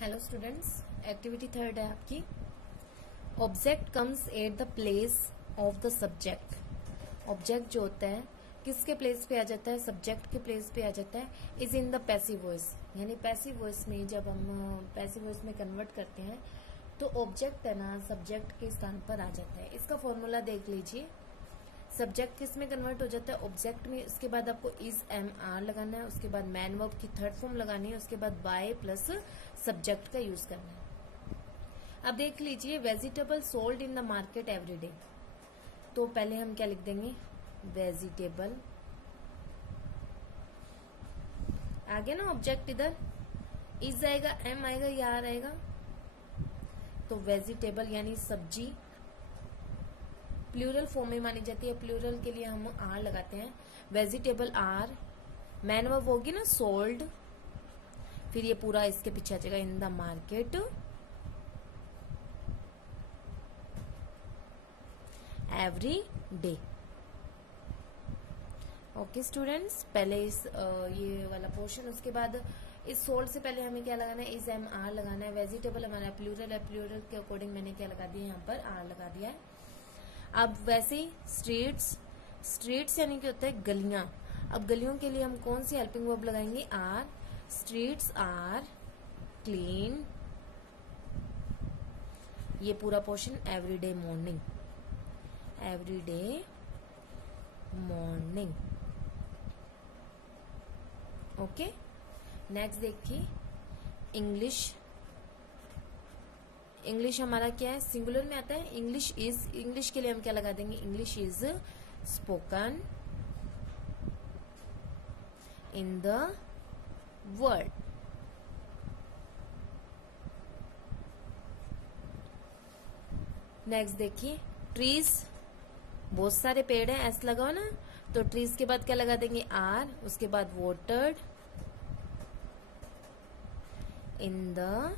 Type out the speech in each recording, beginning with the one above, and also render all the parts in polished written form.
Hello students, activity third है आपकी। Object comes at the place of the subject. Object जो होता है किसके प्लेस पे आ जाता है? सब्जेक्ट के प्लेस पे आ जाता है। Is in the passive voice, यानी पैसिव वॉइस में जब हम पैसिव वॉइस में कन्वर्ट करते हैं तो ऑब्जेक्ट है ना सब्जेक्ट के स्थान पर आ जाता है। इसका फॉर्मूला देख लीजिए। सब्जेक्ट किस में कन्वर्ट हो जाता है? ऑब्जेक्ट में। उसके बाद आपको इज एम आर लगाना है, उसके बाद मैन वर्ब की थर्ड फॉर्म लगानी है, उसके बाद बाय प्लस सब्जेक्ट का यूज करना है। अब देख लीजिए, vegetable sold in the market every day. तो पहले हम क्या लिख देंगे? वेजिटेबल। आगे ना ऑब्जेक्ट इधर इज आएगा, एम आएगा या आर आएगा। तो वेजिटेबल यानी सब्जी प्लूरल फॉर्म में मानी जाती है। प्लूरल के लिए हम आर लगाते हैं। वेजिटेबल आर, मैन वर्ब होगी ना सोल्ड, फिर ये पूरा इसके पीछे आ जाएगा इन the market every day. Okay students, पहले इस ये वाला पोर्शन, उसके बाद इस सोल्ड से पहले हमें क्या लगाना है? इज एम आर लगाना है। वेजिटेबल हमारा प्लूरल है, प्लूरल के अकॉर्डिंग मैंने क्या लगा दिया? यहाँ पर आर लगा दिया है। अब वैसे ही स्ट्रीट्स, स्ट्रीट्स यानी कि होता है गलियां। अब गलियों के लिए हम कौन सी हेल्पिंग वर्ब लगाएंगे? आर। Streets are clean. ये पूरा portion everyday morning, everyday morning. Okay, next देखिए इंग्लिश। इंग्लिश हमारा क्या है? सिंगुलर में आता है। इंग्लिश इज, इंग्लिश के लिए हम क्या लगा देंगे? English is spoken in the world. Next देखिए ट्रीज, बहुत सारे पेड़ हैं, एस लगाओ ना। तो ट्रीज के बाद क्या लगा देंगे? आर। उसके बाद watered in the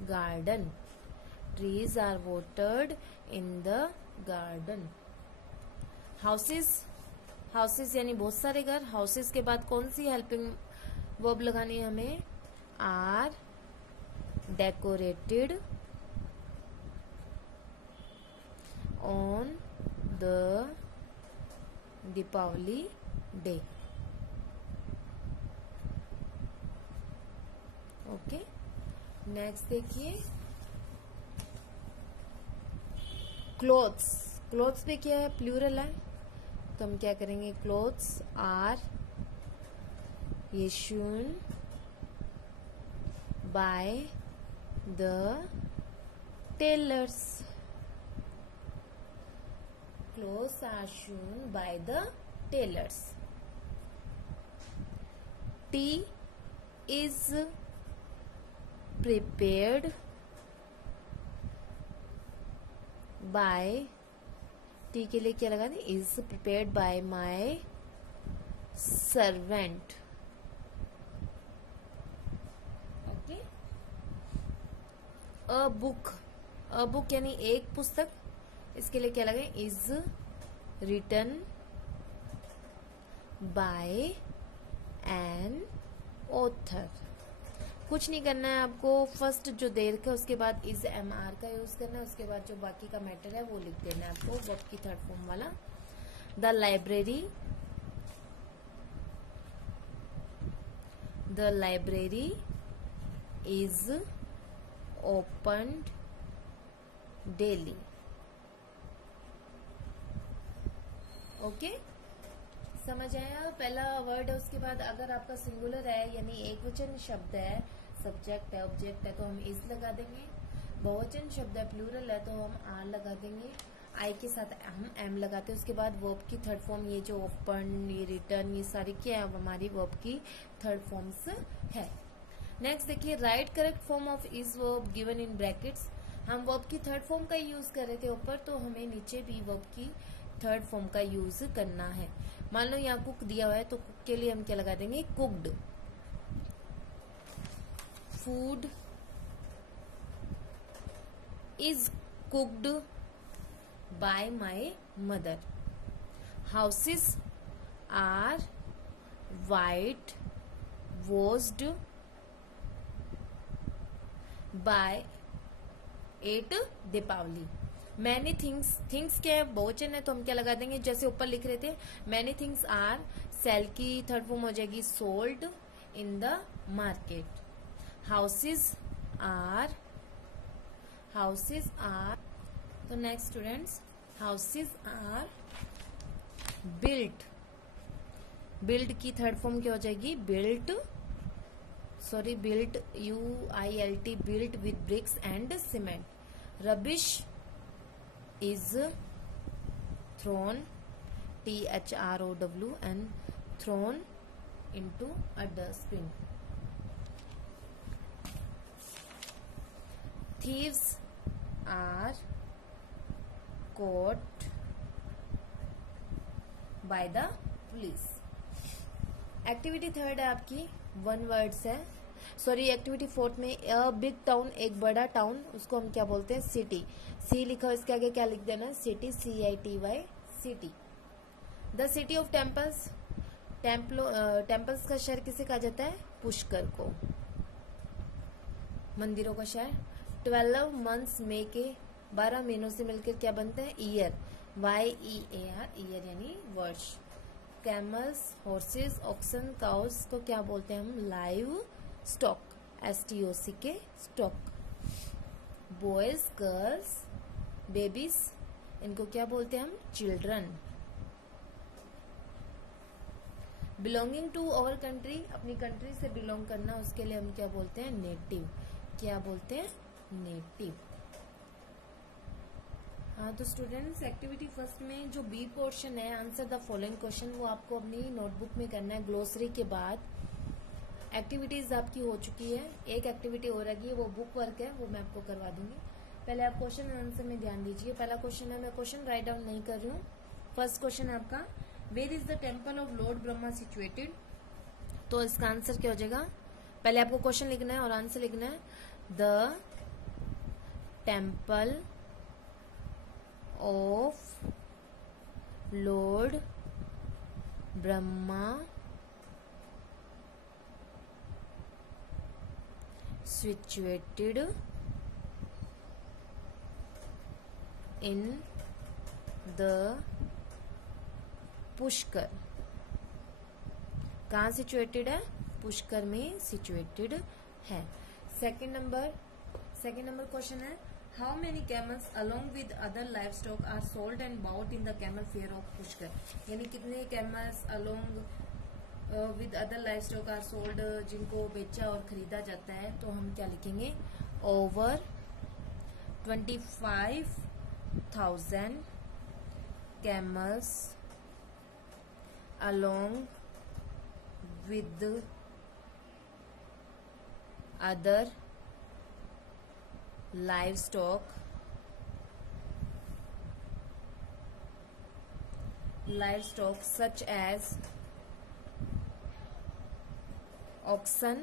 garden. Trees are watered in the garden. Houses, houses यानी बहुत सारे घर। हाउसेस के बाद कौन सी हेल्पिंग वर्ब लगानी है हमें? Are decorated on the Deepawali day. Okay, next देखिए क्लोथ्स। क्लोथ्स पे क्या है? प्लूरल है, तो हम क्या करेंगे? Clothes are issued by the tailors. Clothes are sewn by the tailors. Tea is prepared by, tea के लिए क्या लगा दें? Is prepared by my servant. Okay, a book, a book यानी एक पुस्तक, इसके लिए क्या लगे? Is written by an author. कुछ नहीं करना है आपको, फर्स्ट जो दे रखा है उसके बाद इज एम आर का यूज करना है, उसके बाद जो बाकी का मैटर है वो लिख देना है आपको, वर्ब की थर्ड फॉर्म वाला। The library, the library is opened daily. Okay, समझ आया? पहला वर्ड है, उसके बाद अगर आपका सिंगुलर है यानी एक वचन शब्द है, सब्जेक्ट है, ऑब्जेक्ट है, तो हम इज लगा देंगे। बहुवचन शब्द है, प्लूरल है, तो हम आर लगा देंगे। आई के साथ हम एम लगाते हैं। उसके बाद वर्ब की थर्ड फॉर्म, ये जो ओपन, ये रिटर्न, ये सारी क्या है? हमारी वर्ब की थर्ड फॉर्म्स है। नेक्स्ट देखिए right correct form of is verb given in brackets. हम वर्ब की थर्ड फॉर्म का यूज कर रहे थे ऊपर, तो हमें नीचे भी वर्ब की थर्ड फॉर्म का यूज करना है। मान लो यहाँ कुक दिया हुआ है, तो कुक के लिए हम क्या लगा देंगे? Cooked. Food is cooked by my mother. Houses are white washed by 8 Deepawali. Many things, things क्या है, बहुवचन है तो हम क्या लगा देंगे, जैसे ऊपर लिख रहे थे मैनी थिंग्स आर, सेल की थर्ड फॉर्म हो जाएगी sold in the market. Houses are, houses are, तो next students, houses are built, build की थर्ड फॉर्म क्या हो जाएगी, built, sorry built UILT, built with bricks and cement. Rubbish is thrown THROW and thrown into a dustbin। thieves are caught by the police। Activity third है आपकी one words है, sorry activity fourth में a big town, एक बड़ा town, उसको हम क्या बोलते हैं, सिटी। सी लिखा हो, इसके आगे क्या लिख देना, city, CITY, city. The city of temples, temples का शहर किसे कहा जाता है, पुष्कर को, मंदिरों का शहर। 12 मंथ्स में के 12 महीनों से मिलकर क्या बनते हैं, ईयर, YEAR, ईयर यानी वर्ष। कैमल्स, हॉर्सेस, ऑक्सन, काउस को क्या बोलते हैं हम, live stock, STOCK, stock. Boys, girls, babies, इनको क्या बोलते हैं हम, children. Belonging to our country, अपनी कंट्री से बिलोंग करना, उसके लिए हम क्या बोलते हैं, नेटिव, क्या बोलते हैं, नेटिव। हाँ तो स्टूडेंट्स एक्टिविटी फर्स्ट में जो बी पोर्शन है, आंसर द फॉलोइंग क्वेश्चन, वो आपको अपनी नोटबुक में करना है ग्लोसरी के बाद। एक्टिविटीज आपकी हो चुकी है, एक एक्टिविटी हो रही है, वो बुक वर्क है, वो मैं आपको करवा दूंगी। पहले आप क्वेश्चन आंसर में ध्यान दीजिए। पहला क्वेश्चन है, मैं क्वेश्चन राइट डाउन नहीं कर रही हूँ। फर्स्ट क्वेश्चन है आपका, where is the temple of lord Brahma situated. तो इसका आंसर क्या हो जाएगा, पहले आपको क्वेश्चन लिखना है और आंसर लिखना है। The temple of lord Brahma situated in the Pushkar. कहाँ सिचुएटेड है, पुष्कर में सिचुएटेड है। सेकेंड नंबर क्वेश्चन है, how many camels along with other life stock are sold and bought in the camel fair of Pushkar. यानी कितने camels along with other life stock are sold, जिनको बेचा और खरीदा जाता है, तो हम क्या लिखेंगे, over 25,000 camels along with other life stock such as oxen,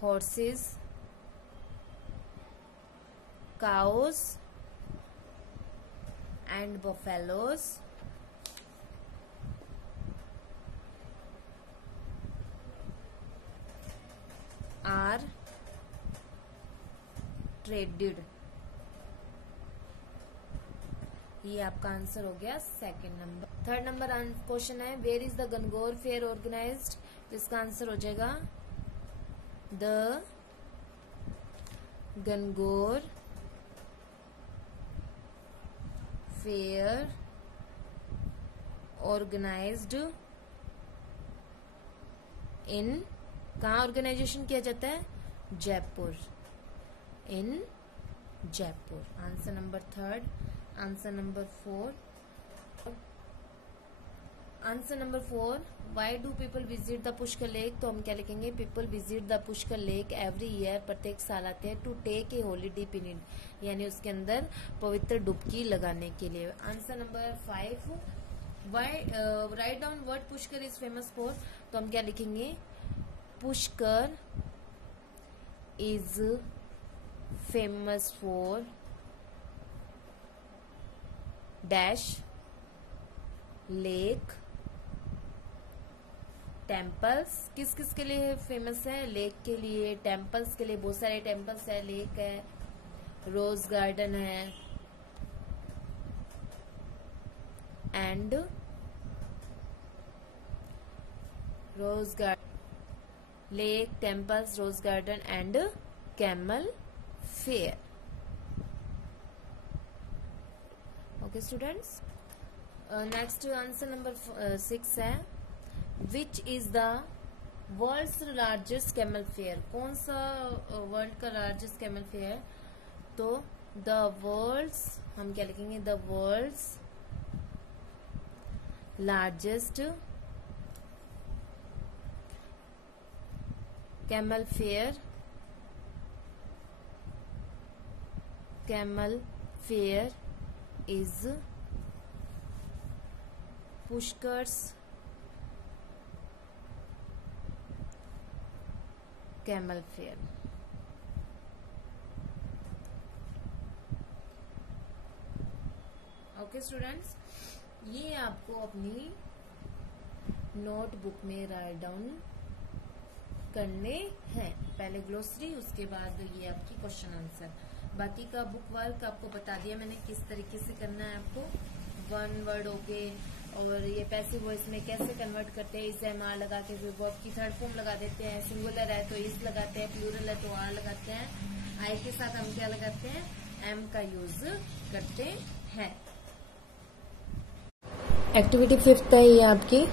horses, cows and buffaloes are traded। ये आपका आंसर हो गया second number. Third number question है, where is the Gangaur fair organised. तो इसका आंसर हो जाएगा, the Gangaur fair organised in, कहाँ ऑर्गेनाइजेशन किया जाता है, Jaipur, in Jaipur. Answer number third. Answer number four, why do people visit the Pushkar lake. तो हम क्या लिखेंगे, people visit the Pushkar lake every year, प्रत्येक साल आते हैं, to take a holiday in it, यानी उसके अंदर पवित्र डुबकी लगाने के लिए। Answer number 5, why write down word Pushkar is famous for. तो हम क्या लिखेंगे, Pushkar is famous for dash lake temples किस किस के लिए फेमस है? लेक के लिए, टेम्पल्स के लिए, बहुत सारे टेम्पल्स है, लेक है, रोज गार्डन है, and rose garden, lake, temples, rose garden and camel fair. Okay students, next answer number 6 है, which is the world's largest camel fair? कौन सा वर्ल्ड का लार्जेस्ट कैमल फेयर? तो द वर्ल्ड्स, हम क्या लिखेंगे? The world's largest camel fair, camel fair is Pushkar's camel fair. Okay students, ये आपको अपनी नोटबुक में राइट डाउन करने हैं। पहले ग्लोसरी, उसके बाद ये आपकी क्वेश्चन आंसर। बाकी का बुक वर्क आपको बता दिया मैंने किस तरीके से करना है आपको। वन वर्ड ओके, और ये पैसिव वॉइस में कैसे कन्वर्ट करते हैं, इस एम आर लगा के फिर वर्ब की थर्ड फॉर्म लगा देते हैं। सिंगुलर है तो इस लगाते हैं, प्लूरल है तो आर लगाते हैं, आई के साथ हम क्या लगाते हैं? एम का यूज करते हैं। एक्टिविटी 5 है ये आपकी,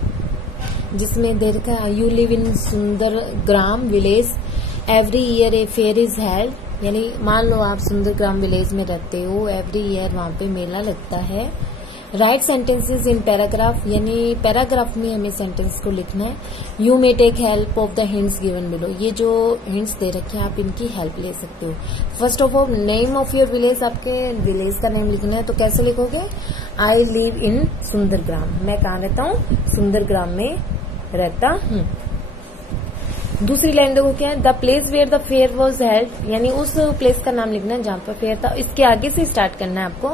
जिसमें दे रखा है you live in Sundar Gram village, every year a fair is held. यानी मान लो आप सुंदर ग्राम विलेज में रहते हो, एवरी ईयर वहां पे मेला लगता है। राइट सेंटेंसेस इन पैराग्राफ, यानी पैराग्राफ में हमें सेंटेंस को लिखना है। You may take help of the hints given below, ये जो हिंट्स दे रखे हैं आप इनकी हेल्प ले सकते हो। First of all name of your village, आपके विलेज का नेम लिखना है, तो कैसे लिखोगे? आई लिव इन सुंदर ग्राम, मैं कहाँ रहता हूँ? सुंदर ग्राम में रहता हूँ। दूसरी लाइन देखो क्या है? The place where the fair was held, यानी उस प्लेस का नाम लिखना है जहां पर फेयर था। इसके आगे से स्टार्ट करना है आपको।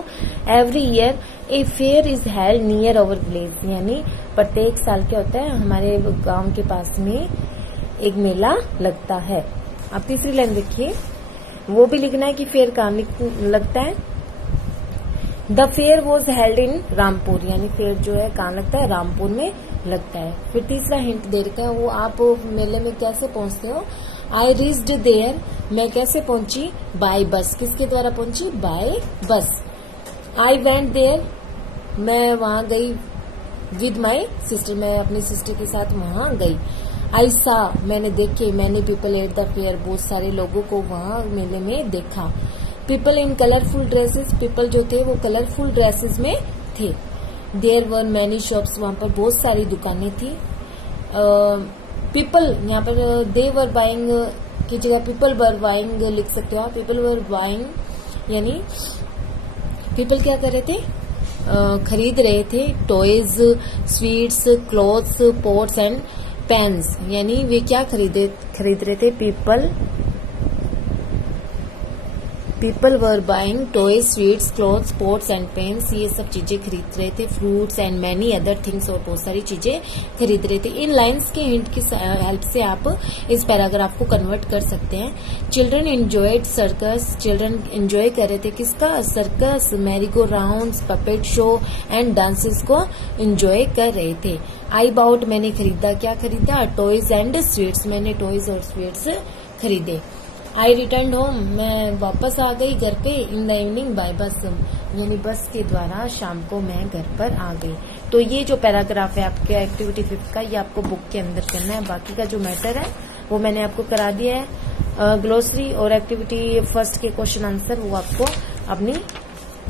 Every year a fair is held near our village, यानी प्रत्येक साल क्या होता है? हमारे गांव के पास में एक मेला लगता है। अब तीसरी लाइन देखिए, वो भी लिखना है कि फेयर कहाँ लगता है। The fair was held in Rampur, यानी फेयर जो है कहाँ लगता है? रामपुर में लगता है। फिर तीसरा हिंट दे रखा है, वो आप मेले में कैसे पहुंचते हो? आई रीच्ड देयर, मैं कैसे पहुंची? बाय बस, किसके द्वारा पहुंची? बाय बस। आई वेंट देयर, मैं वहां गई। विद माई सिस्टर, मैं अपनी सिस्टर के साथ वहां गई। आई सा, मैंने देखे। Many people at the fair, बहुत सारे लोगों को वहां मेले में देखा। People in colourful dresses, people जो थे वो कलरफुल ड्रेसेस में थे। देयर वर मैनी शॉप्स, वहां पर बहुत सारी दुकानें थी। पीपल, यहाँ पर दे वर बाइंग की जगह पीपल वर बाइंग लिख सकते हो आप। पीपल वर बाइंग, यानी पीपल क्या कर रहे थे? खरीद रहे थे। Toys, sweets, clothes, pots and pains, यानी वे क्या खरीद रहे थे? People were buying toys, sweets, clothes, pots and pains, ये सब चीजें खरीद रहे थे। Fruits and many other things, और बहुत सारी चीजें खरीद रहे थे। इन लाइंस के हिंट की हेल्प से आप इस पैराग्राफ को कन्वर्ट कर सकते हैं। Children enjoyed circus, children enjoy कर रहे थे किसका? Circus, merry-go rounds, puppet show and dances को एंजॉय कर रहे थे। आई बाउट, मैंने खरीदा। क्या खरीदा? टॉयज एंड स्वीट्स, मैंने टॉयज और स्वीट्स खरीदे। आई रिटर्न होम, मैं वापस आ गई घर पे। इन द इवनिंग बाय बस, यानी बस के द्वारा शाम को मैं घर पर आ गई। तो ये जो पैराग्राफ है आपके एक्टिविटी 5 का, ये आपको बुक के अंदर करना है। बाकी का जो मैटर है वो मैंने आपको करा दिया है। ग्लोसरी और एक्टिविटी 1 के क्वेश्चन आंसर वो आपको अपनी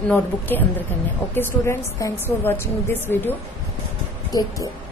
नोटबुक के अंदर करना है। Okay students, thanks for watching this video. Take care.